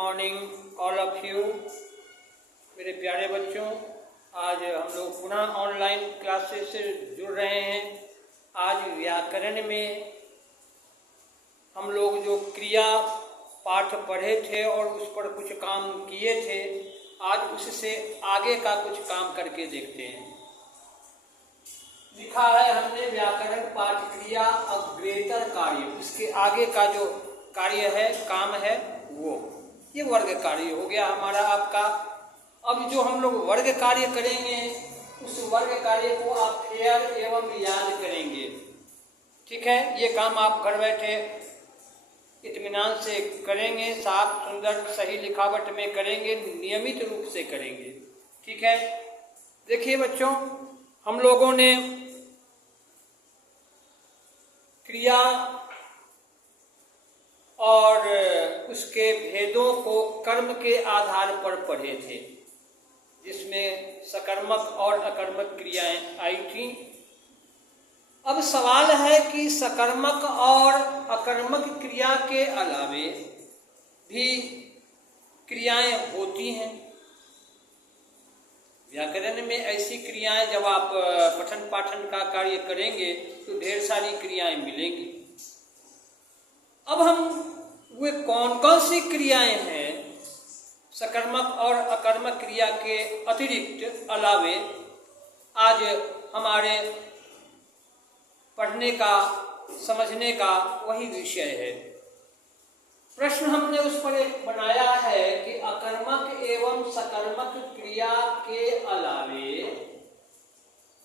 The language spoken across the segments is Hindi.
Morning all of you. मेरे प्यारे बच्चों, आज हम लोग पुनः ऑनलाइन क्लासेस से जुड़ रहे हैं। आज व्याकरण में हम लोग जो क्रिया पाठ पढ़े थे और उस पर कुछ काम किए थे, आज उससे आगे का कुछ काम करके देखते हैं। लिखा है हमने व्याकरण पाठ क्रिया अग्रेतर कार्य, इसके आगे का जो कार्य है, काम है, वो ये वर्ग कार्य हो गया हमारा आपका। अब जो हम लोग वर्ग कार्य करेंगे, उस वर्ग कार्य को आप फेयर एवं याद करेंगे। ठीक है, ये काम आप घर बैठे इत्मीनान से करेंगे, साफ सुंदर सही लिखावट में करेंगे, नियमित रूप से करेंगे। ठीक है, देखिए बच्चों, हम लोगों ने क्रिया और उसके भेदों को कर्म के आधार पर पढ़े थे, जिसमें सकर्मक और अकर्मक क्रियाएं आई थी। अब सवाल है कि सकर्मक और अकर्मक क्रिया के अलावे भी क्रियाएं होती हैं। व्याकरण में ऐसी क्रियाएं जब आप पठन पाठन का कार्य करेंगे तो ढेर सारी क्रियाएं मिलेंगी। अब हम वे कौन कौन सी क्रियाएं हैं सकर्मक और अकर्मक क्रिया के अतिरिक्त अलावे, आज हमारे पढ़ने का समझने का वही विषय है। प्रश्न हमने उस पर एक बनाया है कि अकर्मक एवं सकर्मक क्रिया के अलावे,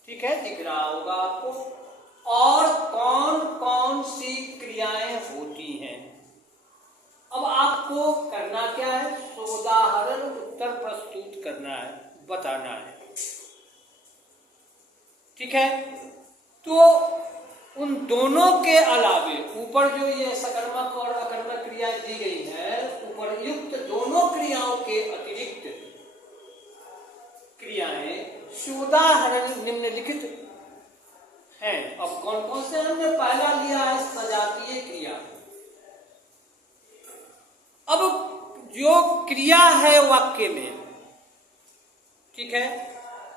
ठीक है, दिख रहा होगा आपको, और कौन कौन सी क्रियाएं होती हैं। अब आपको करना क्या है, सोदाहरण उत्तर प्रस्तुत करना है, बताना है। ठीक है, तो उन दोनों के अलावे ऊपर जो ये सकर्मक और अकर्मक क्रियाएं दी गई है, उपर्युक्त दोनों क्रियाओं के अतिरिक्त क्रियाएं सोदाहरण निम्नलिखित हैं। अब कौन कौन से हमने पहला लिया है, सजातीय क्रिया। अब जो क्रिया है वाक्य में, ठीक है,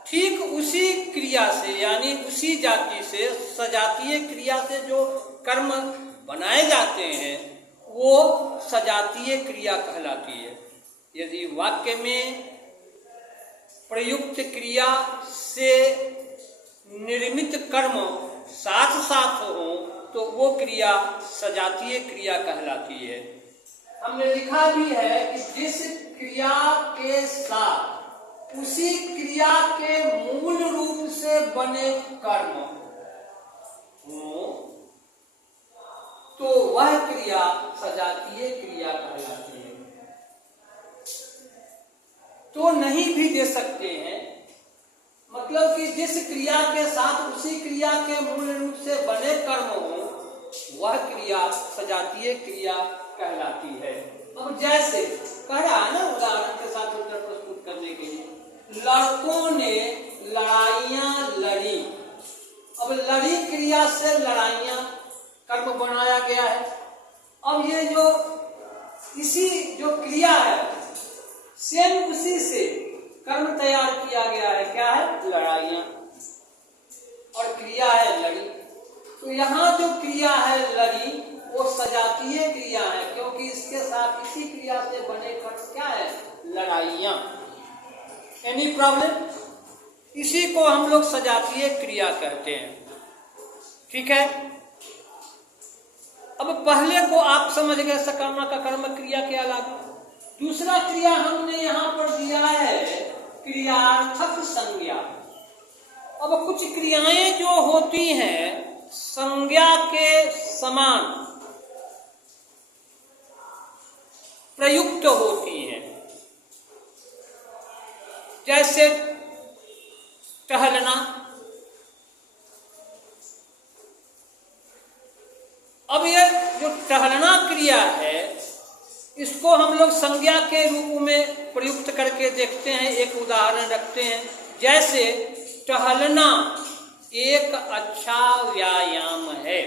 ठीक उसी क्रिया से यानी उसी जाति से, सजातीय क्रिया से जो कर्म बनाए जाते हैं वो सजातीय क्रिया कहलाती है। यदि वाक्य में प्रयुक्त क्रिया से निर्मित कर्म साथ साथ हो तो वो क्रिया सजातीय क्रिया कहलाती है। हमने लिखा भी है कि जिस क्रिया के साथ उसी क्रिया के मूल रूप से बने कर्म हो तो वह क्रिया सजातीय क्रिया कहलाती है। तो नहीं भी दे सकते हैं, मतलब कि जिस क्रिया के साथ उसी क्रिया के मूल रूप से बने कर्म हो वह क्रिया सजातीय क्रिया कहलाती है। अब जैसे कह रहा है ना, उदाहरण के साथ उत्तर प्रस्तुत करने के लिए, लड़कों ने लड़ाइयां लड़ी। अब लड़ी क्रिया से लड़ाइयां कर्म बनाया गया है। अब ये जो इसी जो क्रिया है, सेम उसी से कर्म तैयार किया गया है। क्या है? लड़ाइयां, और क्रिया है लड़ी। तो यहाँ जो क्रिया है लड़ी वो सजातीय क्रिया है, क्योंकि इसके साथ इसी क्रिया से बने कर्म क्या है? लड़ाइयां। Any problem? इसी को हम लोग सजातीय क्रिया कहते हैं। ठीक है, अब पहले को आप समझ गए, सकर्मक अकर्मक क्रिया के अलावा दूसरा क्रिया हमने यहाँ पर दिया है क्रियार्थक संज्ञा। अब कुछ क्रियाएं जो होती हैं संज्ञा के समान प्रयुक्त होती हैं, जैसे टहलना। अब ये जो टहलना क्रिया है इसको हम लोग संज्ञा के रूप में प्रयुक्त करके देखते हैं। एक उदाहरण रखते हैं, जैसे टहलना एक अच्छा व्यायाम है।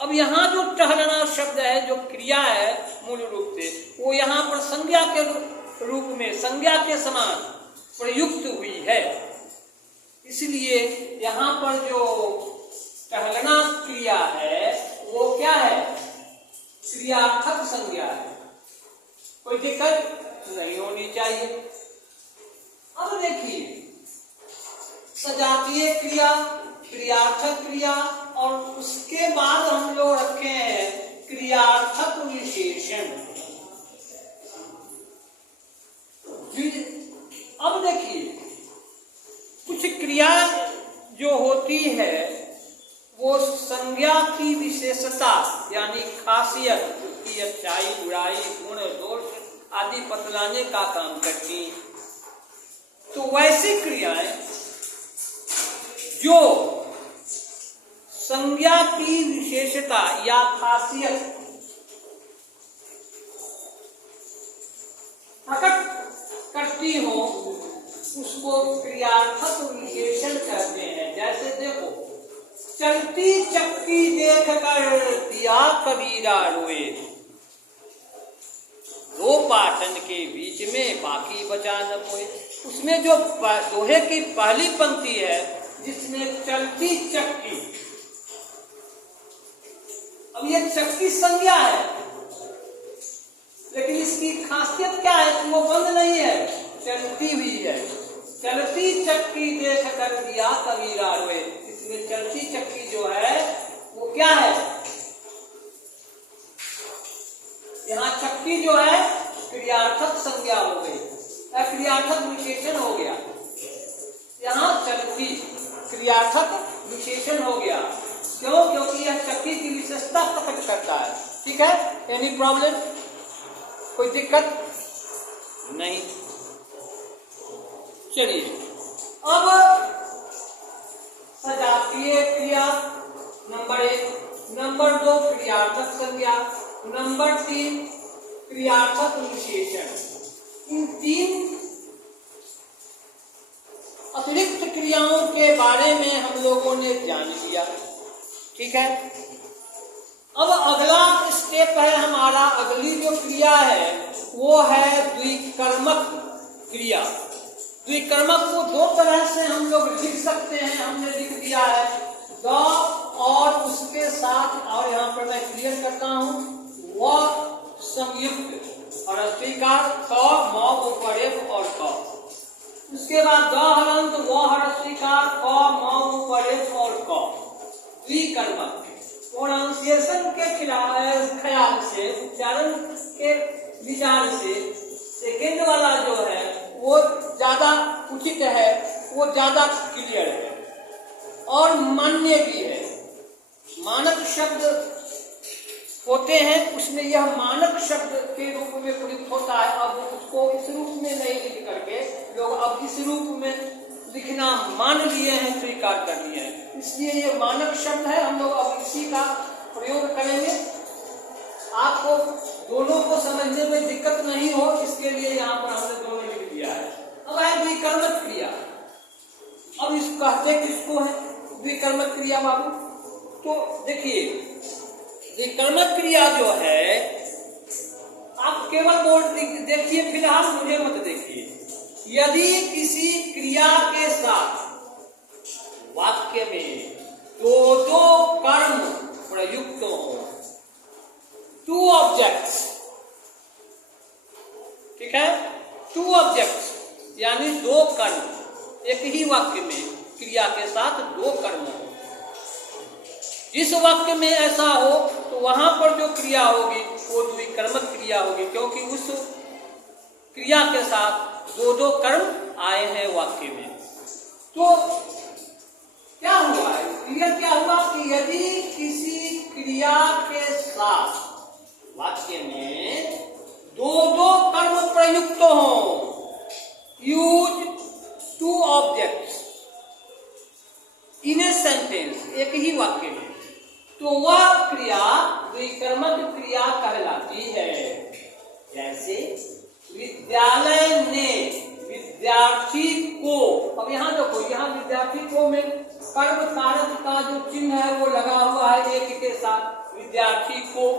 अब अब यहाँ जो टहलना शब्द है, जो क्रिया है मूल रूप से, वो यहाँ पर संज्ञा के रूप में, संज्ञा के समान प्रयुक्त हुई है। इसलिए यहाँ पर जो टहलना क्रिया है वो क्या है? क्रियार्थक संज्ञा है, कोई दिक्कत नहीं होनी चाहिए। अब देखिए, सजातीय क्रिया, क्रियार्थक क्रिया, और उसके बाद हम लोग रखे हैं क्रियार्थक विशेषण। अब देखिए, कुछ क्रिया जो होती है वो संज्ञा की विशेषता यानी खासियत, उसकी अच्छाई, बुराई, गुण, दोष आदि बतलाने का काम करती। तो वैसी क्रियाएं जो संज्ञा की विशेषता या खासियत प्रकट करती हो, उसको क्रियार्थक विशेषण कहते हैं। जैसे देखो, चलती चक्की देख कर दिया कबीरा रोए, दो पाटन के बीच में बाकी बचा न कोई। उसमें जो दोहे की पहली पंक्ति है जिसमें चलती चक्की, अब ये चक्की संज्ञा है, लेकिन इसकी खासियत क्या है कि वो बंद नहीं है, चलती हुई है। चलती चक्की देख कर दिया कबीरा रोए, इसमें चलती चक्की जो है वो क्या है? यहाँ चक्की जो है क्रियार्थक संज्ञा हो गई, क्रियार्थक विशेषण हो गया। यहाँ चलती क्रियार्थक विशेषण हो गया, क्यों? क्योंकि यह चक्की की विशेषता प्रकट करता है। ठीक है, एनी प्रॉब्लम, कोई दिक्कत नहीं। चलिए, अब सजातीय क्रिया नंबर 1, नंबर 2 क्रियार्थक संज्ञा, नंबर 3 क्रियार्थक विशेषण। इन 3 अतिरिक्त क्रियाओं के बारे में हम लोगों ने जान लिया। ठीक है, अब अगला स्टेप है हमारा, अगली जो क्रिया है वो है द्विकर्मक क्रिया। द्विकर्मक को 2 तरह से हम लोग लिख सकते हैं, हमने लिख दिया है द और उसके साथ, और यहाँ पर मैं क्लियर करता हूँ, वह संयुक्त और अस्वीकार क म उपरेप और क। उसके बाद द हलंत व हरस्वीकार क म उपरेप और क। द्विकर्मक प्रोनाउंसिएशन के ख्याल से, उच्चारण के विचार से सेकेंड वाला जो है वो ज्यादा उचित है, वो ज्यादा क्लियर है और मान्य भी है। मानक शब्द होते हैं, उसमें यह मानक शब्द के रूप में प्रयुक्त होता है। अब उसको इस रूप में नहीं लिख करके लोग अब इस रूप में लिखना मान लिए हैं, स्वीकार कर लिए हैं, इसलिए ये मानक शब्द है। हम लोग अब इसी का प्रयोग करेंगे। आपको दोनों को समझने में दिक्कत नहीं हो, इसके लिए यहाँ पर हमने दोनों लिख दिया है। अब है द्विकर्मक क्रिया। अब इस कहते किसको है द्विकर्मक क्रिया बाबू? तो देखिए, द्विकर्मक क्रिया जो है, आप केवल बोर्ड देखिए, फिलहाल मुझे मत देखिए। यदि किसी क्रिया के साथ वाक्य में 2 कर्म प्रयुक्त हो, 2 ऑब्जेक्ट्स, ठीक है, 2 ऑब्जेक्ट्स यानी 2 कर्म, एक ही वाक्य में क्रिया के साथ 2 कर्म हो। जिस वाक्य में ऐसा हो तो वहां पर जो क्रिया होगी वो द्विकर्मक क्रिया होगी, क्योंकि उस क्रिया के साथ 2 कर्म आए हैं वाक्य में। तो क्या हुआ है, क्लियर क्या हुआ कि यदि किसी क्रिया के साथ वाक्य में 2 कर्म प्रयुक्त हो, use 2 objects in a sentence, एक ही वाक्य में, तो वह क्रिया द्विकर्मक क्रिया कहलाती है। जैसे विद्यालय ने विद्यार्थी को, अब यहाँ देखो, यहाँ विद्यार्थी को में कर्म कारक का जो चिन्ह है वो लगा हुआ है एक के साथ। विद्यार्थी को,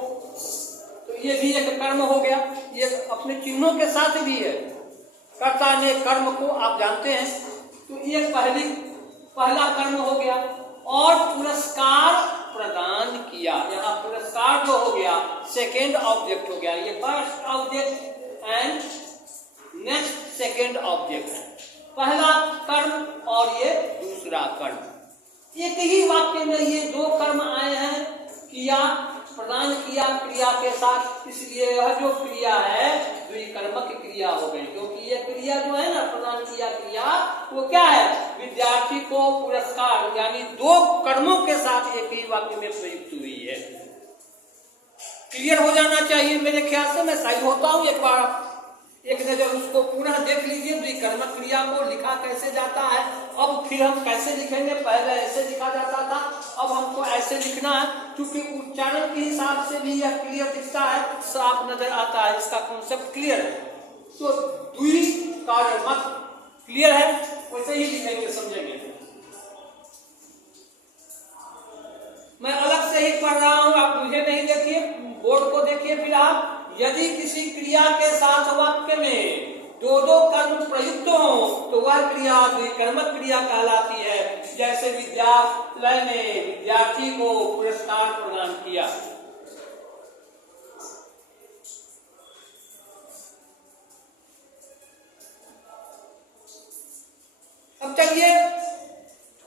तो ये भी एक कर्म हो गया, ये अपने चिन्हों के साथ भी है। कर्ता ने कर्म को, आप जानते हैं, तो ये पहला कर्म हो गया। और पुरस्कार प्रदान किया, यहाँ पुरस्कार जो हो गया सेकेंड ऑब्जेक्ट हो गया। ये first object and next second object, पहला कर्म और ये दूसरा कर्म। एक ही वाक्य में ये दो कर्म आए हैं, किया, प्रदान किया क्रिया के साथ, इसलिए यह जो क्रिया है द्विकर्मक क्रिया हो गई। क्योंकि ये क्रिया जो है ना, प्रदान किया क्रिया, वो क्या है, विद्यार्थी को पुरस्कार, यानी दो कर्मों के साथ एक ही वाक्य में प्रयुक्त हुई है। क्लियर हो जाना चाहिए मेरे ख्याल से। मैं सही होता हूँ, एक बार एक नजर उसको पुनः देख लीजिए, द्विकर्मक क्रिया को लिखा कैसे जाता है। अब फिर हम कैसे लिखेंगे, पहले ऐसे लिखा जाता था, अब हमको ऐसे लिखना है, क्योंकि उच्चारण के हिसाब से भी यह क्लियर दिखता है, साफ नजर आता है, इसका कॉन्सेप्ट क्लियर है। तो द्विकर्मक क्लियर है, वैसे ही लिखेंगे, समझेंगे। मैं अलग से ही पढ़ रहा हूं, आप मुझे नहीं देखिए, बोर्ड को देखिए। फिर आप, यदि किसी क्रिया के साथ वाक्य में दो दो कर्म प्रयुक्त हो तो वह क्रिया द्विकर्मक क्रिया कहलाती है। जैसे विद्यालय ने विद्यार्थी को पुरस्कार प्रदान किया। अब चलिए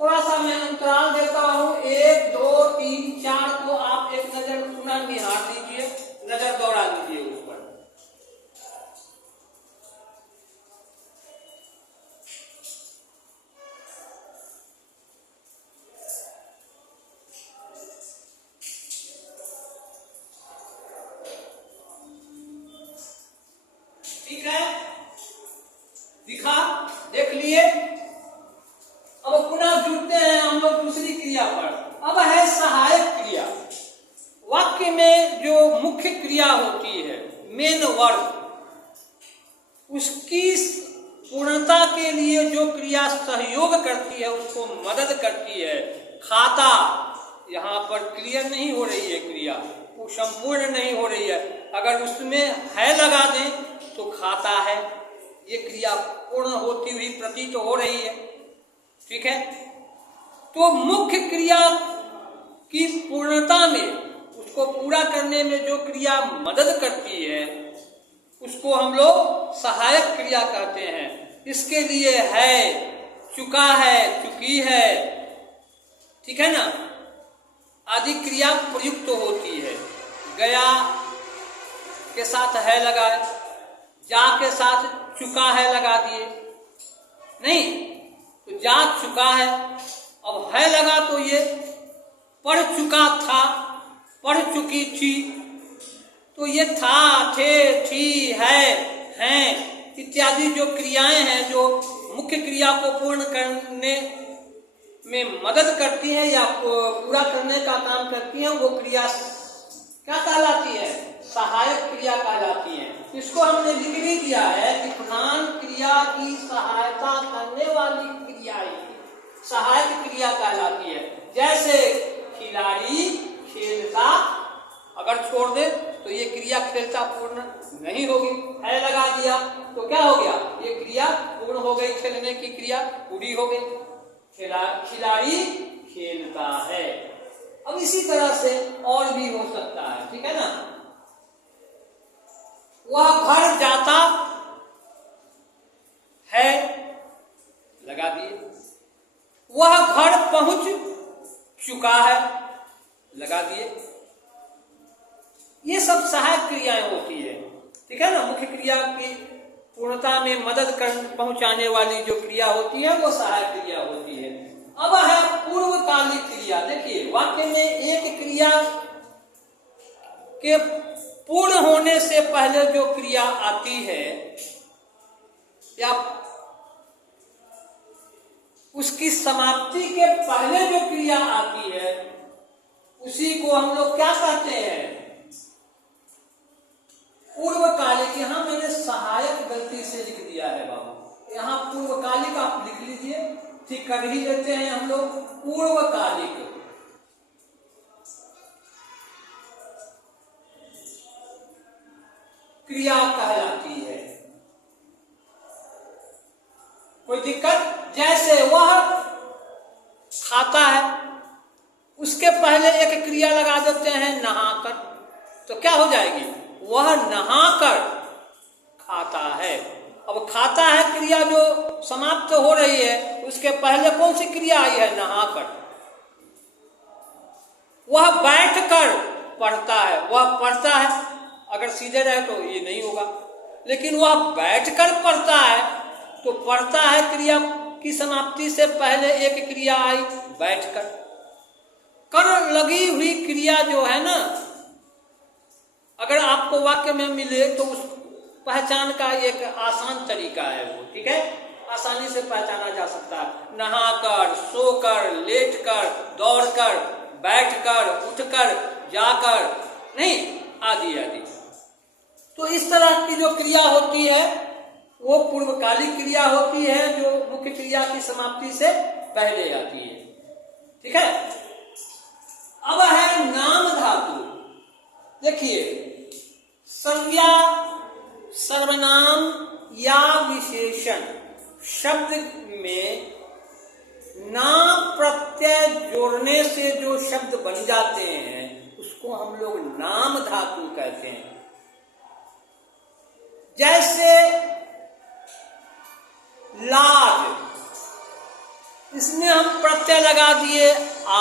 थोड़ा सा मैं अंतराल देता हूं, 1 2 3 4 को आप एक नजर पुनः निहार लीजिए, नजर दौड़ा लीजिए उस पर। ठीक है, दिखा, देख लिए। अब पुनः जुड़ते हैं हम लोग दूसरी क्रिया पर। अब है सहायक क्रिया। वाक्य में जो मुख्य क्रिया होती है, मेन वर्ब, उसकी पूर्णता के लिए जो क्रिया सहयोग करती है, उसको मदद करती है। खाता, यहाँ पर क्लियर नहीं हो रही है क्रिया, वो संपूर्ण नहीं हो रही है। अगर उसमें है लगा दें तो खाता है, ये क्रिया पूर्ण होती हुई प्रतीत हो रही है। ठीक है, तो मुख्य क्रिया की पूर्णता में, उसको पूरा करने में जो क्रिया मदद करती है, उसको हम लोग सहायक क्रिया कहते हैं। इसके लिए है, चुका है, चुकी है, ठीक है ना, आदि क्रिया प्रयुक्त होती है। गया के साथ है लगाए, जा के साथ चुका है लगा दिए, नहीं तो जा चुका है। अब है लगा तो ये पढ़ चुका था, पढ़ चुकी थी, तो ये था, थे, थी, है, हैं इत्यादि जो क्रियाएं हैं, जो मुख्य क्रिया को पूर्ण करने में मदद करती हैं या पूरा करने का काम करती हैं, वो क्रिया क्या कहलाती है, सहायक क्रिया कहलाती है। इसको हमने लिख भी दिया है कि प्रधान क्रिया की सहायता करने वाली क्रिया ही सहायक क्रिया कहलाती है। जैसे खिलाड़ी खेलता, अगर छोड़ दे तो ये क्रिया खेलता पूर्ण नहीं होगी। है लगा दिया तो क्या हो गया, ये क्रिया पूर्ण हो गई, खेलने की क्रिया पूरी हो गई। खिलाड़ी खेलता है। अब इसी तरह से और भी हो सकता है, ठीक है ना। वह घर जाता है लगा दिए, वह घर पहुंच चुका है लगा दिए। ये सब सहायक क्रियाएं होती है, ठीक है ना। मुख्य क्रिया की पूर्णता में मदद कर पहुंचाने वाली जो क्रिया होती है वो सहायक क्रिया होती है। अब है पूर्वकालिक क्रिया। देखिए वाक्य में एक क्रिया के पूर्ण होने से पहले जो क्रिया आती है या उसकी समाप्ति के पहले जो क्रिया आती है, उसी को हम लोग क्या कहते हैं, पूर्वकालिक। यहां मैंने सहायक गलती से लिख दिया है बाबू, यहां पूर्वकालिक आप लिख लीजिए, ठीक कर ही लेते हैं हम लोग। पूर्वकालिक क्रिया कहलाती है। कोई दिक्कत? जैसे वह खाता है, उसके पहले एक क्रिया लगा देते हैं नहाकर, तो क्या हो जाएगी? वह नहाकर खाता है। अब खाता है क्रिया जो समाप्त हो रही है, उसके पहले कौन सी क्रिया आई है? नहाकर। वह बैठकर पढ़ता है, वह पढ़ता है। अगर सीधे रहे तो ये नहीं होगा, लेकिन वह बैठकर पढ़ता है, तो पढ़ता है क्रिया की समाप्ति से पहले एक क्रिया आई बैठकर। कर लगी हुई क्रिया जो है ना, अगर आपको वाक्य में मिले तो उस पहचान का एक आसान तरीका है वो, ठीक है, आसानी से पहचाना जा सकता है। नहाकर, सोकर, लेटकर, दौड़कर, बैठकर, उठकर, जाकर, नहीं, आदि आदि। तो इस तरह की जो क्रिया होती है वो पूर्वकालिक क्रिया होती है, जो मुख्य क्रिया की समाप्ति से पहले आती है, ठीक है। अब है नाम धातु। देखिए, संज्ञा, सर्वनाम या विशेषण शब्द में नाम प्रत्यय जोड़ने से जो शब्द बन जाते हैं उसको हम लोग नाम धातु कहते हैं। जैसे लाज, इसमें हम प्रत्यय लगा दिए आ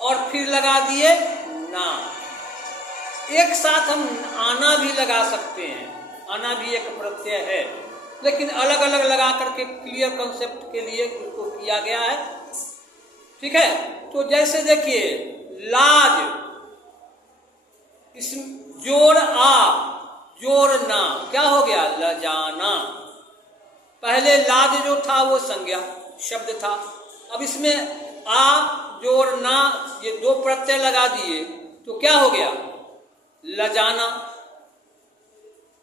और फिर लगा दिए ना। एक साथ हम आना भी लगा सकते हैं, आना भी एक प्रत्यय है, लेकिन अलग अलग लगा करके क्लियर कॉन्सेप्ट के लिए उसको किया गया है, ठीक है। तो जैसे देखिए, लाज, इस जोड़ आ जोड़ ना, क्या हो गया? लजाना। पहले लाज जो था वो संज्ञा शब्द था, अब इसमें आ जोड़ ना, ये दो प्रत्यय लगा दिए तो क्या हो गया? लजाना।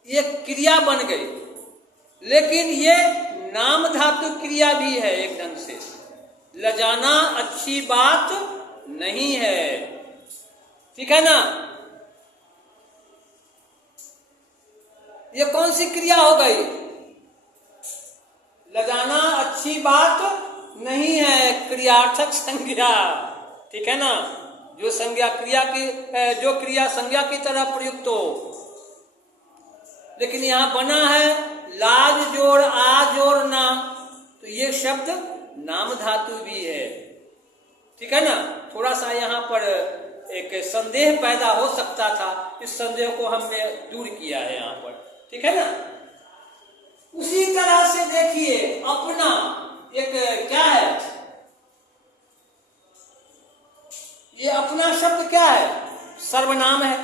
ये क्रिया बन गई, लेकिन ये नाम धातु क्रिया भी है एक ढंग से। लजाना अच्छी बात नहीं है, ठीक है ना। ये कौन सी क्रिया हो गई? लजाना अच्छी बात नहीं है, क्रियार्थक संज्ञा, ठीक है ना। जो संज्ञा क्रिया की, जो क्रिया संज्ञा की तरह प्रयुक्त हो, लेकिन यहां बना है लाज जोड़ आ जोड़ ना, तो ये शब्द नाम धातु भी है, ठीक है ना। थोड़ा सा यहाँ पर एक संदेह पैदा हो सकता था, इस संदेह को हमने दूर किया है यहाँ पर, ठीक है ना। उसी तरह से देखिए, अपना एक क्या है? ये अपना शब्द क्या है? सर्वनाम है,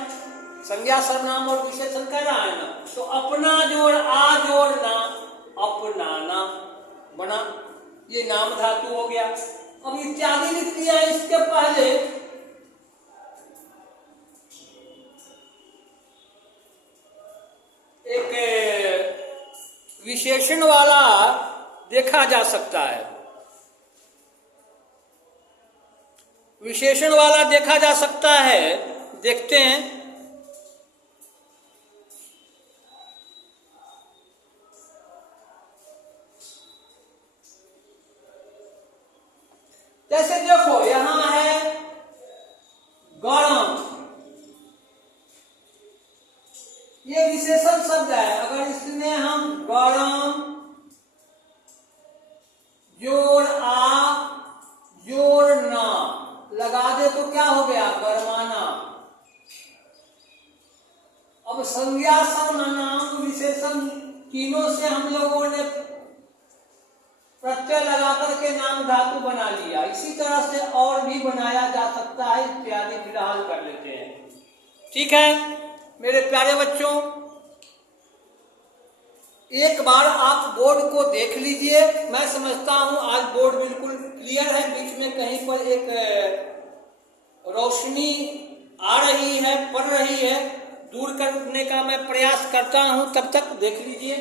संज्ञा सर्वनाम और विशेषण कह रहा है ना। तो अपना जोड़ आ जोड़ ना, अपनाना बना, ये नाम धातु हो गया। अब इत्यादि लिख दिया। इसके पहले एक विशेषण वाला देखा जा सकता है, विशेषण वाला देखा जा सकता है, देखते हैं। जैसे देखो, यहां है गरम, ये विशेषण शब्द है। अगर इसमें हम गरम जोड़ आ जोड़ ना लगा दे तो क्या हो गया? गरमाना। अब संज्ञा सर्वनाम विशेषण तीनों से हम लोगों ने प्रत्यय लगा करके नाम धातु बना लिया। इसी तरह से और भी बनाया जा सकता है, इत्यादि फिलहाल कर लेते हैं, ठीक है मेरे प्यारे बच्चों। एक बार आप बोर्ड को देख लीजिए। मैं समझता हूं आज बोर्ड बिल्कुल क्लियर है, बीच में कहीं पर एक रोशनी आ रही है, पड़ रही है, दूर करने का मैं प्रयास करता हूं, तब तक देख लीजिए।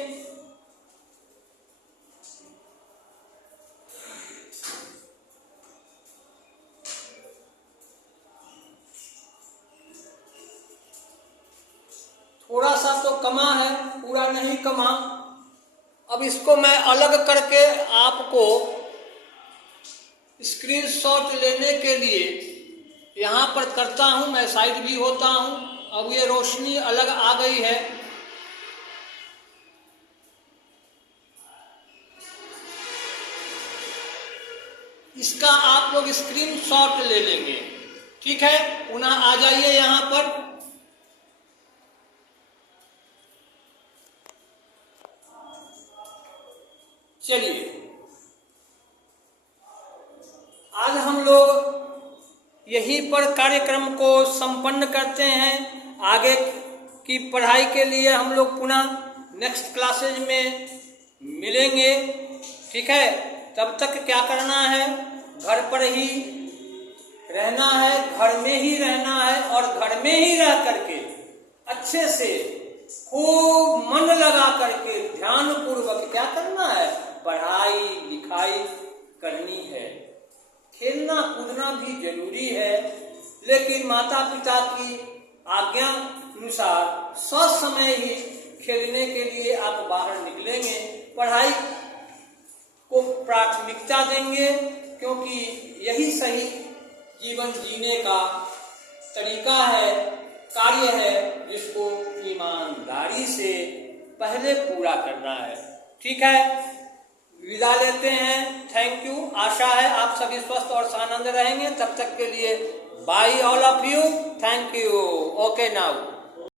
थोड़ा सा तो कमा है, पूरा नहीं कमा। अब इसको मैं अलग करके आपको स्क्रीनशॉट लेने के लिए यहाँ पर करता हूँ, मैं साइड भी होता हूँ। अब ये रोशनी अलग आ गई है, इसका आप लोग स्क्रीनशॉट ले लेंगे, ठीक है। पुनः आ जाइए यहाँ पर। चलिए, आज हम लोग यहीं पर कार्यक्रम को संपन्न करते हैं। आगे की पढ़ाई के लिए हम लोग पुनः नेक्स्ट क्लासेज में मिलेंगे, ठीक है। तब तक क्या करना है, घर पर ही रहना है, घर में ही रहना है, और घर में ही रह करके अच्छे से खूब मन लगा करके ध्यान पूर्वक क्या करना है, पढ़ाई लिखाई करनी है। खेलना कूदना भी जरूरी है, लेकिन माता पिता की आज्ञा अनुसार ससमय ही खेलने के लिए आप बाहर निकलेंगे, पढ़ाई को प्राथमिकता देंगे, क्योंकि यही सही जीवन जीने का तरीका है, कार्य है, जिसको ईमानदारी से पहले पूरा करना है, ठीक है। विदा लेते हैं, थैंक यू। आशा है आप सभी स्वस्थ और आनंद रहेंगे। तब तक के लिए bye all of you, thank you, okay now.